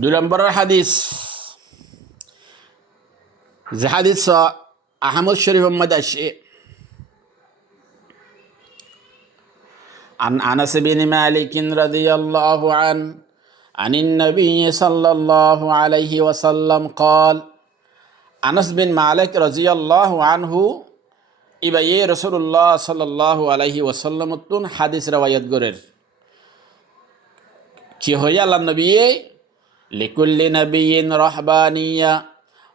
দুই নম্বরের হাদিস, যে হাদিস আহমদ শরীফ মোহাম্মদ আসে عن أنس بن مالك رضي الله عنه عن النبي صلى الله عليه وسلم قال আনাস বিন মালিক রাদিয়াল্লাহু আনহু ইবায়ে রাসূলুল্লাহ সাল্লাল্লাহু আলাইহি ওয়াসাল্লাম তুন হাদিস রওয়ায়াত গরের কি হই আল্লাহ নবী লিকুল্লি নাবিয়িন রাহবানিয়া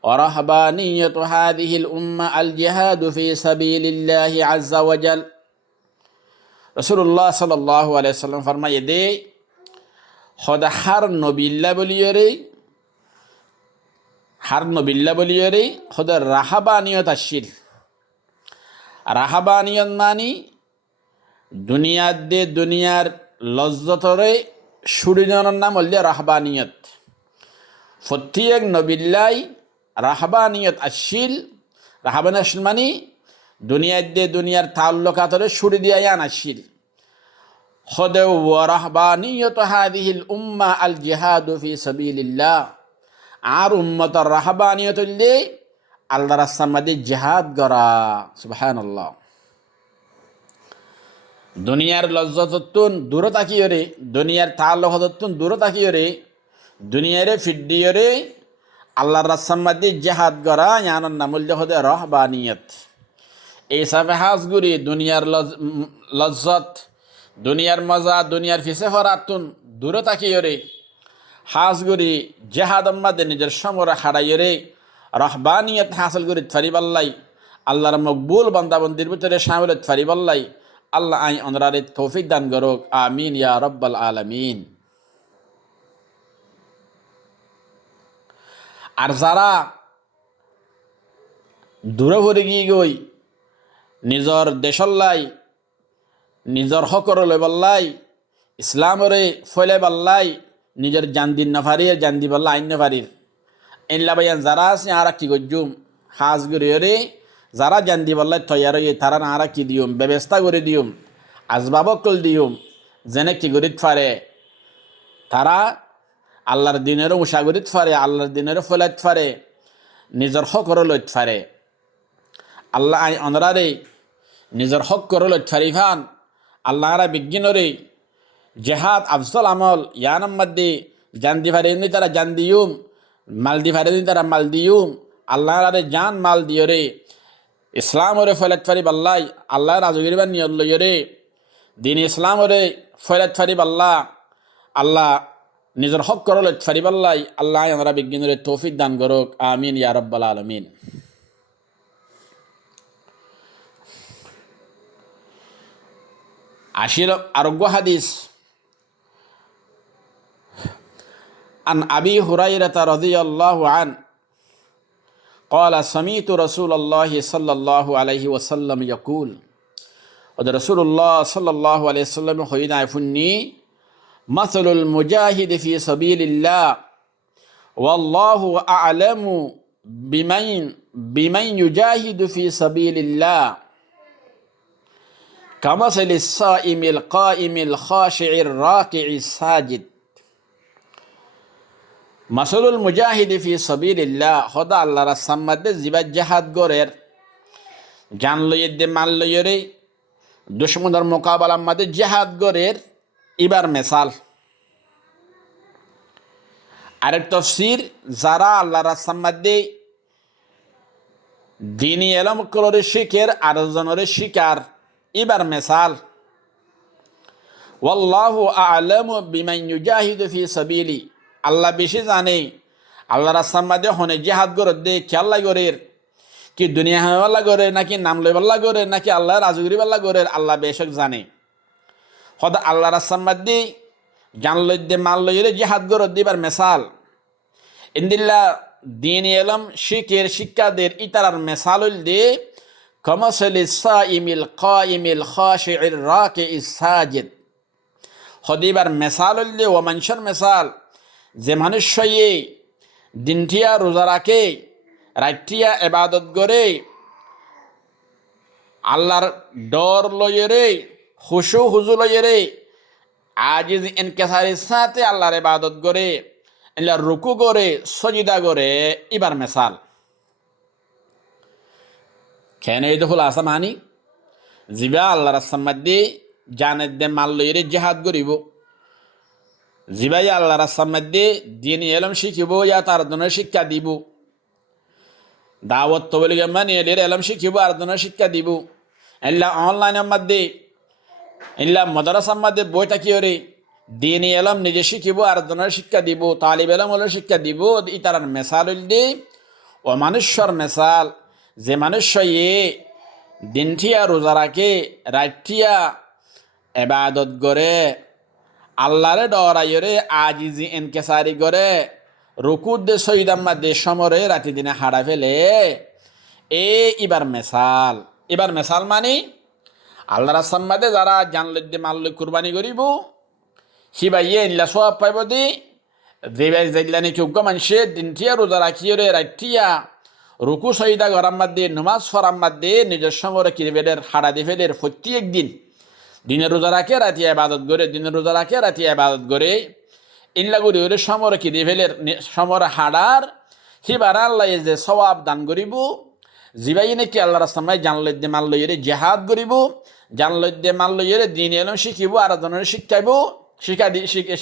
ওয়া রাহবানিয়াতু হাদিহিল উম্মাহ আল জিহাদু ফি সাবিলিল্লাহি আযজা ওয়া জাল। রাসূলুল্লাহ সাল্লাল্লাহু আলাইহি ওয়াসাল্লাম ফরমায়ে দে খোদা হার নবিল্লাহ বলিয়রে হার নবিল্লা বলিয়রে খোদা রাহাবানিয়ত আসিল। রাহাবানিয়ত মানি দুনিয়ার লজ্জতরে সুরিজনের নাম হলে রাহবানিয়ত। প্রত্যেক নবিল্লাই রাহবানিয়ত আসিল। রাহবানিয়ত আসিল মানি দুনিয়ার তাল্লুকাতরে সুরি দিয়া আন আসিল। খোদা ওয়া রাহবানিয়ত হাদিহিল উম্মাহ আল জিহাদু ফি সাবিলিল্লাহ। আর উম্মতের রাহবানিয়ত হইলে আল্লাহর রাস্তার মধ্যে জিহাদ করা। সুবহানাল্লাহ। দুনিয়ার লজ্জততুন দূর তাকিয়রে, দুনিয়ার তাল্লুকাততুন দূর তাকিয়রে, দুনিয়ারে ফিড্ডিয়রে আল্লাহর রাস্তার মধ্যে জিহাদ করা ইয়ানোর নাম হইলে হতে রাহবানিয়ত। এই সাফে হাজগুড়ি দুনিয়ার লজ্জত, দুনিয়ার মজা, দুনিয়ার ফিসে হরাতুন দূর তাকিয়রে হাজগুড়ি জেহাদর মধ্যে নিজের সমরে হারাইরে রহবানিয়ত হাসিল করি ফারিবাল্লাই, আল্লাহর মকবুল বান্দাবন্দির ভিতরে শামিল ফারিবাল্লাই। আল্লাহ আই অনরারে তৌফিক দান করুক, আমিন ইয়া রাব্বাল আলামিন। আর যারা দূরে ভরে গিয়ে গই নিজর দেশল্লাই, নিজর হকর লইবাল্লাই, ইসলামরে ফলে বাল্লাই, নিজের জান দিন নাফারির জান দিবাল্লা আইন নাফারির এনলা বাইয়ান যারা আছে আর কি গজ্জুম হাজ গরিয়রে যারা জান দিবাল্লাই তৈয়ার হয়ে তারা না আর কি দিউম ব্যবস্থা করে দিউম, আসবাবকল দিউম, যেনে কি গরিত ফারে তারা আল্লাহর দিনেরও উষাগরিত ফারে, আল্লাহর দিনেরও ফলাইত ফারে, নিজের হক করে লইত ফারে। আল্লাহ আই অনরারে নিজের হক করে লইত ফারিফান। আল্লাহরা বিজ্ঞানরে জেহাদ আফজল আমল ইয়ানার মধ্যে জান দি ফারে তারা জান দিউম, মাল দি ফারে তারা মাল দিউম। আল্লাহরে জান মাল দিয়রে ইসলামরে ফলাইত ফারিব আল্লাহ, আল্লাহর রাজগিরিবার নিয়ত লইরে দিন ইসলামরে ফলাইত ফারিব আল্লাহ, আল্লাহ নিজের হক করে লইত ফারিব আল্লাহ। আল্লাহ আমরা বিজ্ঞানরে তৌফিক দান করুক, আমিন ইয়া রাব্বাল আলামিন। আশির আরোগ্য হাদিস عن أبي هريرة رضي الله عنه قال سمعت رسول الله صلى الله عليه وسلم يقول رسول الله صلى الله عليه وسلم خينا يفني مثل المجاهد في سبيل الله والله أعلم بمن يجاهد في سبيل الله كمثل الصائم القائم الخاشع الراكع الساجد। মাসলুল মুজাহিদ ফি সাবিলিল্লাহ খোদা আল্লাহর রাস্তার মধ্যে জিবা জিহাদ গরের জান লইয়ে দে মাল লইয়ে দুশমনের মোকাবেলার মধ্যে জিহাদ গরের ইবার মেসাল। আরেক তফসির যারা আল্লাহর রাস্তার মধ্যে দিনী এলম কলরে শিখের আরেকজনের শিকার ইবার মেসাল। ওয়াল্লাহু আ'লামু বিমান ইউজাহিদু ফি সাবিলি। আল্লাহ বেশি জানে আল্লাহ রাস্তার মধ্যে হনে জিহাদ করে দে খেয়াল্লা গরের কি দুনিয়া হামেবাল্লা করে নাকি নাম লইবাল্লা করে নাকি আল্লাহ রাজুগিরিবাল্লা করে আল্লাহ বেশক জানে। হয়তো আল্লাহ রাস্তার মধ্যে জান লই দে মাল লইরে জিহাদ করে দিবার মেসাল ইন্দিল্লা দিন এলম শিখের শিক্ষাদের ইতারার মেসাল দে কমাসলি সাইমিল কাইমিল খাশিউর রাকিইস সাজিদ। হদিবার মেসাল দে ও মানুষের মেসাল যে মানুষ দিনটিয়া রোজা রাখে, রাত্রিয়া এবাদত করে, আল্লাহর ডর লইরে খুশু হুজু লইরে আজিজ ইনকিসারের সাথে আল্লাহর ইবাদত করে ইলা রুকু করে সজিদা করে ইবার মেসাল কেন এই দেখুল আসা মানি জিবা আল্লাহ রাস্তার মধ্যে জানের দে মাল্লইরে জেহাদ করিব জিবাই আল্লাহ রাস্তার মধ্যে দিন এলম শিখিব ইয়া তার জন্য শিক্ষা দিব দাওয়াত তো বলি মানে এর এলম শিখিব আর জন্য শিক্ষা দিব এল্লা অনলাইনের মধ্যে এল্লা মাদ্রাসার মধ্যে বই থাকিওরে দিন এলম নিজে শিখিব আর জন্য শিক্ষা দিব তালিব এলম হলে শিক্ষা দিব ইতার মেসাল হইলে ও মানুষের মেসাল যে মানুষ দিনটিয়া রোজা রাখে রাইটিয়া এবাদত করে আল্লাহরে ডরাইরে আজিজি এনকেসারি করে রুকুদ দে সৈদাম্মা দে সমরে রাতি দিনে হারা ফেলে এবার মেসাল মানে আল্লাহ রাস্তাম্মাদে যারা জানলে মাল্লে কুরবানি করিব সিবাইয়ে ইল্লা সব পাইব দি যেবাই যাইলানি কেউ মানুষে দিনটিয়া রোজা রাখিওরে রাইটিয়া রুকু সৈদা গরাম মাদ্দে নমাজ ফরাম মাদ্দে নিজের সমরে কিরবেলের হারা দি ফেলের প্রত্যেক দিনের রোজা রাখে রাতি আবাদত করে দিনের রোজা রাখে রাতি আবাদত করে ইনলা গুরি ওরে সমরে কিনে ফেলের সমরে হাড়ার হিবার আল্লাহ যে সওয়াব দান করিব জিবাই নাকি আল্লাহ রাস্তায় জানলদ্দে মাল্লইরে জেহাদ করিব জানলদ্দে মাল্লইরে দিন এলম শিখিব আর জনের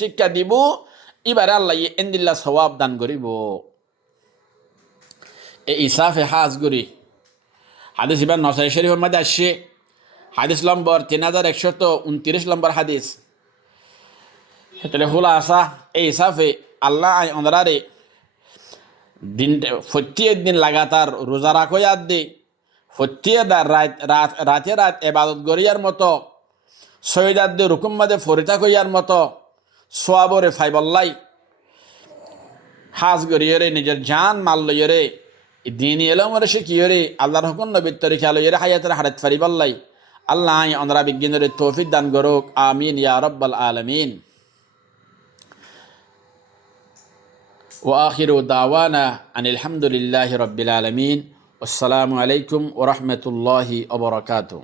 শিক্ষা দিব এবারে আল্লাহ এন্দিল্লা সওয়াব দান করিব এই ইসাফে হাজ করি হাদিস এবার নসাই শরীফের মধ্যে আসছে হাদিস নম্বর 3129 নম্বর হাদিস সেটা হলো আসা এই হিসাবে আল্লাহ ওনারে দিন প্রত্যেক দিন লাগাতার রোজা রাখো ইয়াদ দে প্রত্যেক রাতে এবাদত গড়িয়ার মতো সৈদার দে রুকুম মাদে ফরিতা কইয়ার মতো সোয়াবরে ফাইবল্লাই হাজ গড়িয়রে নিজের জান মাল লইয়রে দিন এলমরে সে কিয়রে আল্লাহর হুকুম নবীর তরিকা লইয়রে হায়াতের হারাত ফারিবল্লাই আল্লাহ ওনারা বিজ্ঞানের তৌফিক দান করুক আমিন ইয়া রাব্বাল আলামিন وآخر دعوانا أن الحمد لله رب العالمين والسلام عليكم ورحمة الله وبركاته